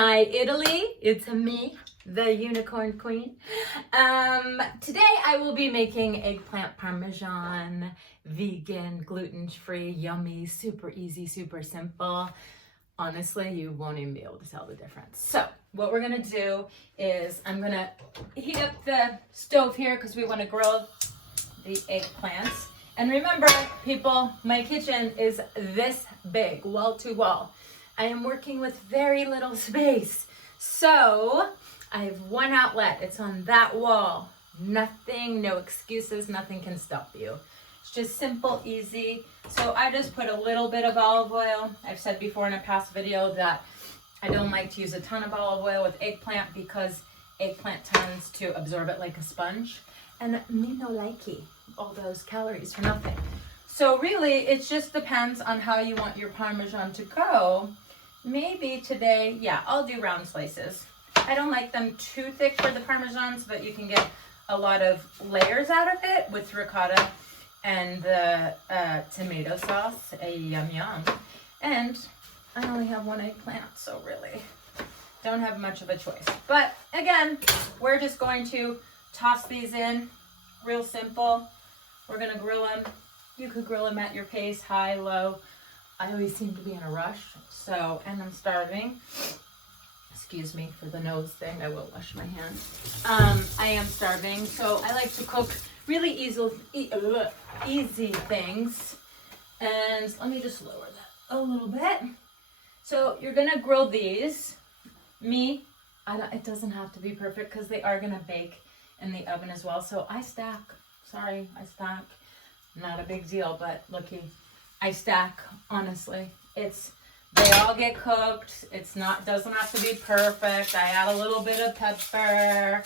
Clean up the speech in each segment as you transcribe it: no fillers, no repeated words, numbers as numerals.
my Italy. It's me, the unicorn queen. Today I will be making eggplant parmesan, vegan, gluten-free, yummy, super easy, super simple. Honestly, you won't even be able to tell the difference. So what we're gonna do is I'm gonna heat up the stove here because we wanna grill the eggplants. And remember, people, my kitchen is this big, wall to wall. I am working with very little space. So I have one outlet, it's on that wall. Nothing, no excuses, nothing can stop you. It's just simple, easy. So I just put a little bit of olive oil. I've said before in a past video that I don't like to use a ton of olive oil with eggplant because eggplant tends to absorb it like a sponge. And me no likey, all those calories for nothing. So really, it just depends on how you want your Parmesan to go. Maybe today, yeah, I'll do round slices. I don't like them too thick for the Parmesan so that you can get a lot of layers out of it with ricotta and the tomato sauce, yum yum. And I only have one eggplant, so really don't have much of a choice. But again, we're just going to toss these in, real simple. We're gonna grill them. You could grill them at your pace, high, low. I always seem to be in a rush, so, and I'm starving. Excuse me for the nose thing, I will wash my hands. I am starving, so I like to cook really easy things. And let me just lower that a little bit. So you're gonna grill these. It doesn't have to be perfect because they are gonna bake in the oven as well. So I stack, sorry, I stack. Not a big deal, but looky, I stack, honestly. They all get cooked. Doesn't have to be perfect. I add a little bit of pepper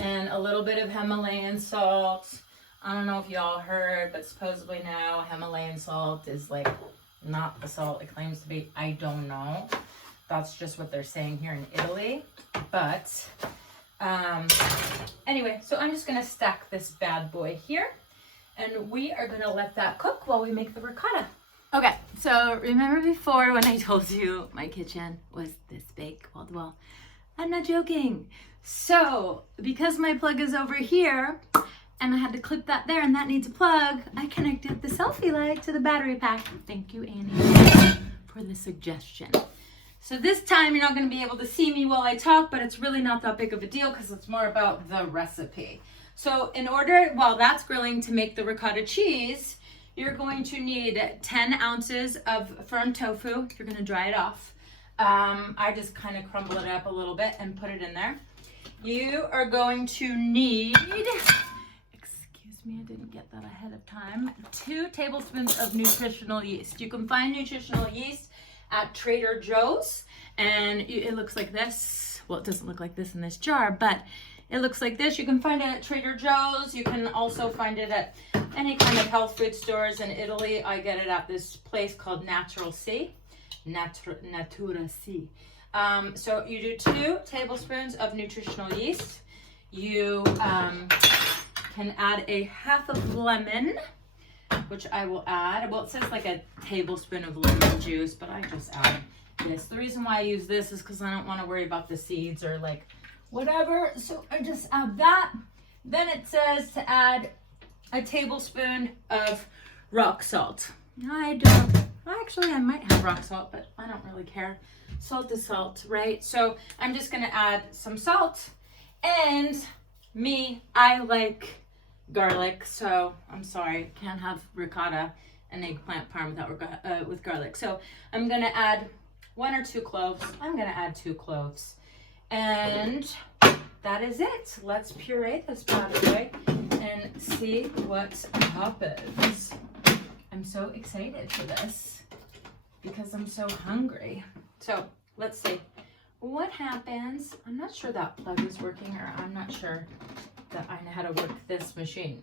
and a little bit of Himalayan salt. I don't know if y'all heard, but supposedly now Himalayan salt is like not the salt it claims to be. I don't know. That's just what they're saying here in Italy. But anyway, so I'm just gonna stack this bad boy here. And we are gonna let that cook while we make the ricotta. Okay, so remember before when I told you my kitchen was this big, wall to wall? I'm not joking. So, because my plug is over here, and I had to clip that there, and that needs a plug, I connected the selfie light to the battery pack. Thank you, Annie, for the suggestion. So this time you're not gonna be able to see me while I talk, but it's really not that big of a deal because it's more about the recipe. So in order, while that's grilling, to make the ricotta cheese, you're going to need 10 ounces of firm tofu. You're gonna dry it off. I just kind of crumble it up a little bit and put it in there. You are going to need, excuse me, I didn't get that ahead of time, 2 tablespoons of nutritional yeast. You can find nutritional yeast at Trader Joe's, and it looks like this. Well, it doesn't look like this in this jar, but it looks like this. You can find it at Trader Joe's. You can also find it at any kind of health food stores in Italy. I get it at this place called Natura C. So you do 2 tablespoons of nutritional yeast. You can add a half of lemon, which I will add. Well, it says like a tablespoon of lemon juice, but I just add this. The reason why I use this is because I don't want to worry about the seeds or like whatever. So I just add that. Then it says to add a tablespoon of rock salt. Actually I might have rock salt, but I don't really care. Salt is salt, right? So I'm just gonna add some salt. And I like garlic, so I'm sorry, can't have ricotta and eggplant parm without with garlic. So I'm gonna add 1 or 2 cloves. I'm gonna add 2 cloves. And that is it. Let's puree this bad boy and see what happens. I'm so excited for this because I'm so hungry. So let's see what happens. I'm not sure that plug is working, or I'm not sure that I know how to work this machine.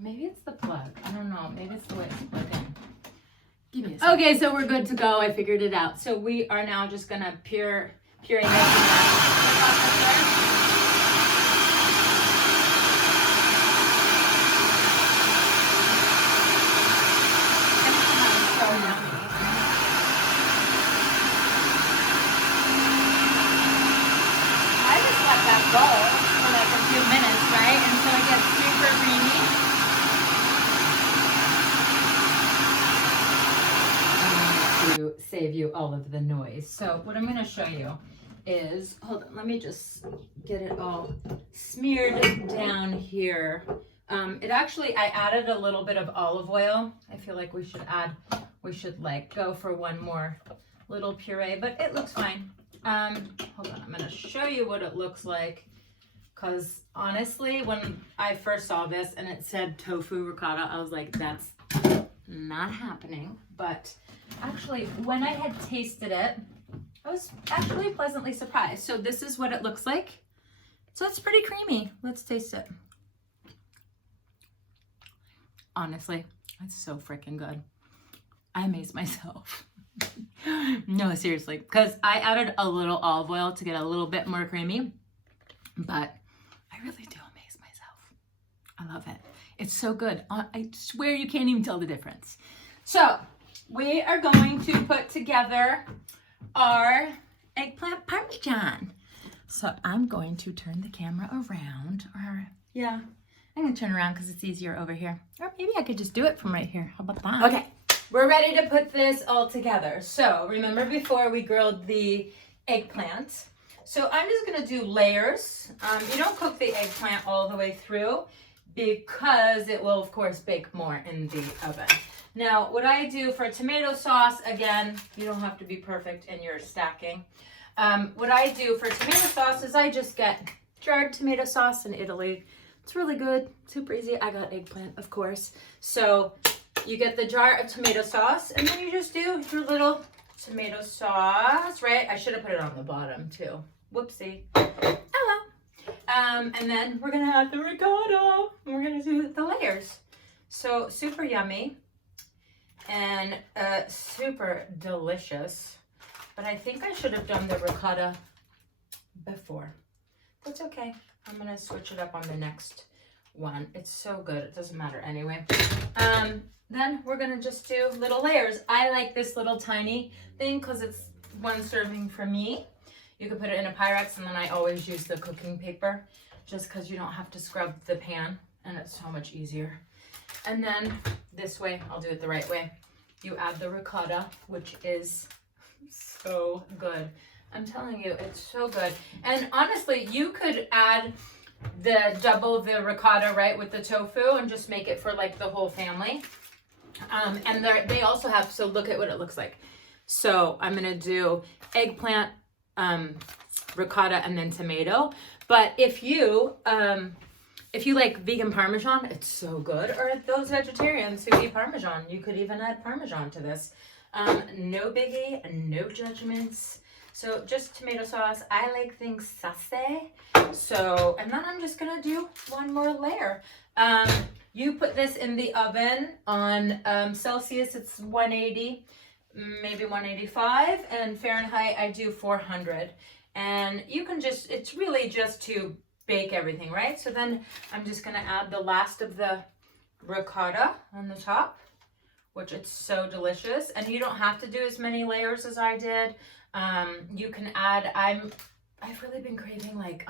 Maybe it's the plug. I don't know. Maybe it's the way it's plugged in. Give me a second. Okay, so we're good to go. I figured it out. So we are now just gonna puree this. bowl for like a few minutes, right? Until it gets super creamy. To save you all of the noise. So what I'm going to show you is, hold on, let me just get it all smeared down here. I added a little bit of olive oil. I feel like we should like go for one more little puree, but it looks fine. Hold on, I'm going to show you what it looks like, because honestly, when I first saw this and it said tofu ricotta, I was like, that's not happening. But actually, when I had tasted it, I was actually pleasantly surprised. So this is what it looks like. So it's pretty creamy. Let's taste it. Honestly, it's so freaking good. I amazed myself. No, seriously, because I added a little olive oil to get a little bit more creamy, but I really do amaze myself. I love it. It's so good. I swear you can't even tell the difference. So we are going to put together our eggplant parmesan. So I'm going to turn the camera around, or yeah, I'm gonna turn around because it's easier over here. Or maybe I could just do it from right here. How about that? Okay, we're ready to put this all together. So remember before we grilled the eggplant. So I'm just gonna do layers. You don't cook the eggplant all the way through because it will of course bake more in the oven. Now, what I do for tomato sauce, again, you don't have to be perfect in your stacking. What I do for tomato sauce is I just get jarred tomato sauce in Italy. It's really good, super easy. I got eggplant, of course. So you get the jar of tomato sauce, and then you just do your little tomato sauce, right? I should have put it on the bottom too. Whoopsie. Oh well. And then we're gonna add the ricotta. We're gonna do the layers. So super yummy. And super delicious, but I think I should have done the ricotta before. That's okay. I'm gonna switch it up on the next one. It's so good. It doesn't matter anyway. Then we're gonna just do little layers. I like this little tiny thing because it's one serving for me. You could put it in a Pyrex, and then I always use the cooking paper just because you don't have to scrub the pan, and it's so much easier. And then this way, I'll do it the right way. You add the ricotta, which is so good. I'm telling you, it's so good. And honestly, you could add double the ricotta, right, with the tofu and just make it for like the whole family. And they also have, so look at what it looks like. So I'm gonna do eggplant, ricotta, and then tomato. But if you like vegan Parmesan, it's so good. Or those vegetarians who eat Parmesan, you could even add Parmesan to this. No biggie, no judgments. So just tomato sauce. I like things saucy. So, and then I'm just gonna do one more layer. You put this in the oven on Celsius, it's 180, maybe 185, and Fahrenheit I do 400. And you can just, it's really just to bake everything, right? So then I'm just gonna add the last of the ricotta on the top, which it's so delicious. And you don't have to do as many layers as I did. You can add, I've really been craving like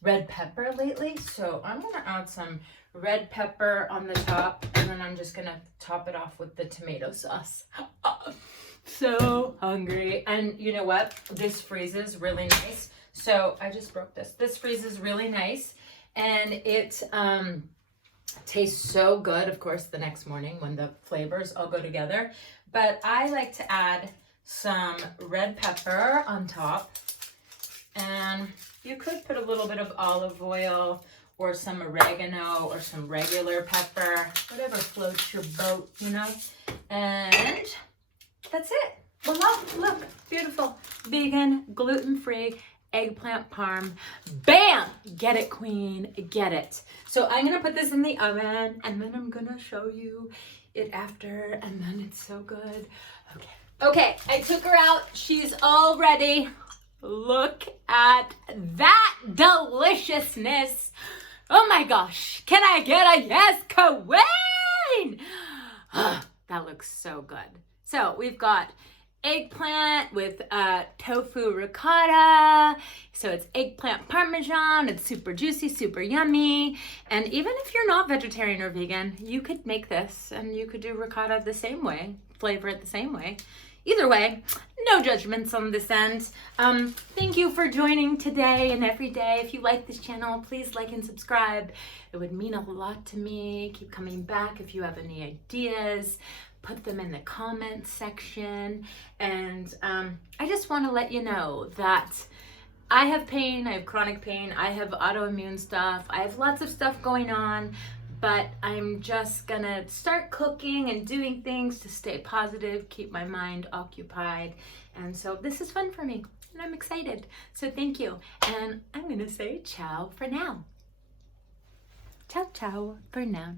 red pepper lately, so I'm gonna add some red pepper on the top, and then I'm just gonna top it off with the tomato sauce. So hungry. And you know what? This freezes really nice. So I just broke this. This freezes really nice, and it tastes so good, of course, the next morning when the flavors all go together. But I like to add some red pepper on top, and you could put a little bit of olive oil or some oregano or some regular pepper, whatever floats your boat, you know. And that's it. Voila, look, beautiful, vegan, gluten-free eggplant parm. Bam! Get it, queen, get it. So I'm gonna put this in the oven, and then I'm gonna show you it after, and then it's so good. Okay, I took her out. She's all ready. Look at that deliciousness. Oh my gosh, can I get a yes, queen? That looks so good. So we've got eggplant with tofu ricotta. So it's eggplant parmesan. It's super juicy, super yummy. And even if you're not vegetarian or vegan, you could make this and you could do ricotta the same way, flavor it the same way. Either way, no judgments on this end. Thank you for joining today and every day. If you like this channel, please like and subscribe. It would mean a lot to me. Keep coming back if you have any ideas. Put them in the comments section. And I just want to let you know that I have pain, I have chronic pain, I have autoimmune stuff, I have lots of stuff going on, but I'm just gonna start cooking and doing things to stay positive, keep my mind occupied. And so this is fun for me and I'm excited. So thank you. And I'm gonna say ciao for now. Ciao, ciao for now.